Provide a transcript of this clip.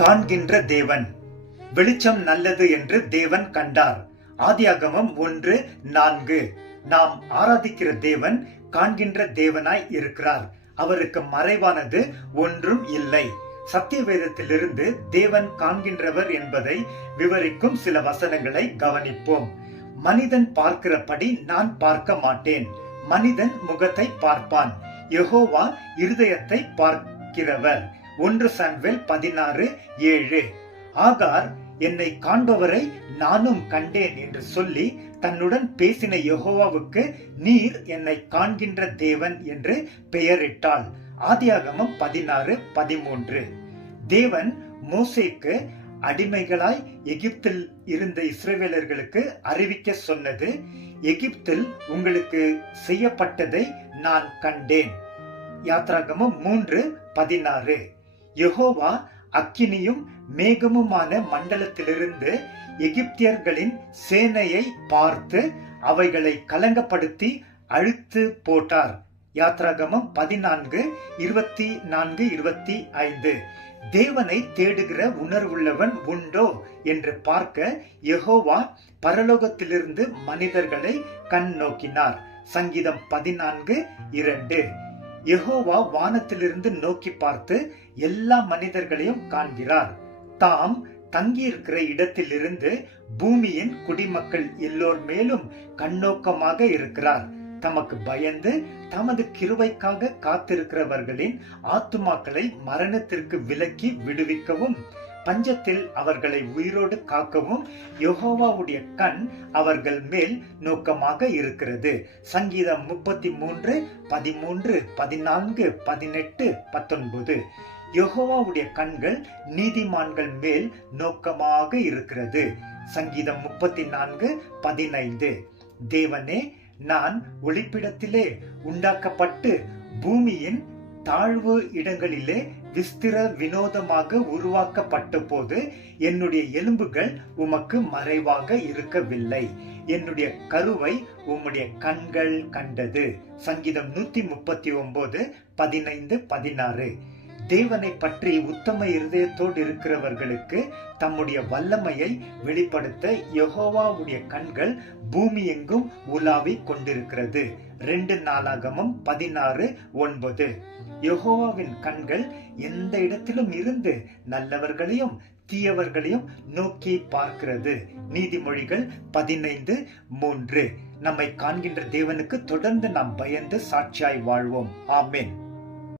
காண்கின்ற தேவன். வெளிச்சம் நல்லது என்று தேவன் கண்டார். ஆதியாகமம் 1:4. நாம் ஆராதிக்கிற தேவன் காண்கின்ற தேவனாய் இருக்கிறார். அவருக்கு மறைவானது ஒன்றும் இல்லை. சத்திய வேதத்திலிருந்து தேவன் காண்கின்றவர் என்பதை விவரிக்கும் சில வசனங்களை கவனிப்போம். மனிதன் பார்க்கிறபடி நான் பார்க்க மாட்டேன். மனிதன் முகத்தை பார்ப்பான், யெகோவா இருதயத்தை பார்க்கிறவர். 1 சாமுவேல் 16:7. ஆகார் என்னை காண்பவரை நானும் கண்டேன் என்று சொல்லி தன்னுடன் பேசின யெகோவாவுக்கு நீர் என்னை காண்கின்ற தேவன் என்று பெயரிட்டாள். ஆதியாகமம் 16:13. தேவன் மோசேக்கு அடிமைகளாய் எகிப்தில் இருந்த இஸ்ரவேலர்களுக்கு அறிவிக்க சொன்னது, எகிப்தில் உங்களுக்கு செய்யப்பட்டதை நான் கண்டேன். யாத்ராகமம் 3:16. யெகோவா அக்கினியும் மேகமுமான மண்டலத்திலிருந்து எகிப்தியர்களின் சேனையை பார்த்து அவைகளை கலங்கப்படுத்தி அழித்து போட்டார். யாத்ராகமம் 14:24-25. தேவனை தேடுகிற உணர்வுள்ளவன் உண்டோ என்று பார்க்க யெகோவா பரலோகத்திலிருந்து மனிதர்களை கண் நோக்கினார். சங்கீதம் 14:2. யெகோவா வானத்திலிருந்து நோக்கி பார்த்து எல்லா மனிதர்களையும் காண்கிறார். தாம் தங்கியிருக்கிற இடத்திலிருந்து பூமியின் குடிமக்கள் எல்லோர் மேலும் கண்ணோக்கமாக இருக்கிறார். தமக்கு பயந்து தமது கிருபைக்காக காத்திருக்கிறவர்களின் ஆத்துமாக்களை மரணத்திற்கு விலக்கி விடுவிக்கவும் பஞ்சத்தில் அவர்களை உயிரோடு காக்கவும் யெகோவாவுடைய கண் அவர்கள் மேல் நோக்கமாக இருக்கிறது. சங்கீதம் 33:13, 14, 18, 19. யெகோவாவுடைய கண்கள் நீதிமான்கள் மேல் நோக்கமாக இருக்கிறது. சங்கீதம் 34:15. தேவனே, நான் ஒளிப்பிடத்திலே உண்டாக்கப்பட்டு பூமியின் தாழ்வு இடங்களிலே விஸ்திர வினோதமாக உருவாக்கப்பட்ட போது என்னுடைய எலும்புகள் உமக்கு மறைவாக இருக்கவில்லை. என்னுடைய கருவை உம்முடைய கண்கள் கண்டது. சங்கீதம் 139:15-16. தேவனை பற்றி உத்தம இருதயத்தோடு இருக்கிறவர்களுக்கு தம்முடைய வல்லமையை வெளிப்படுத்த யெகோவாவுடைய கண்கள் பூமி எங்கும் உலாவி கொண்டிருக்கிறது. 2 நாளாகமம் 16:9. யெகோவாவின் கண்கள் எந்த இடத்திலும் இருந்து நல்லவர்களையும் தீயவர்களையும் நோக்கி பார்க்கிறது. நீதிமொழிகள் 15:3. நம்மை காண்கின்ற தேவனுக்கு தொடர்ந்து நாம் பயந்து சாட்சியாய் வாழ்வோம். ஆமென்.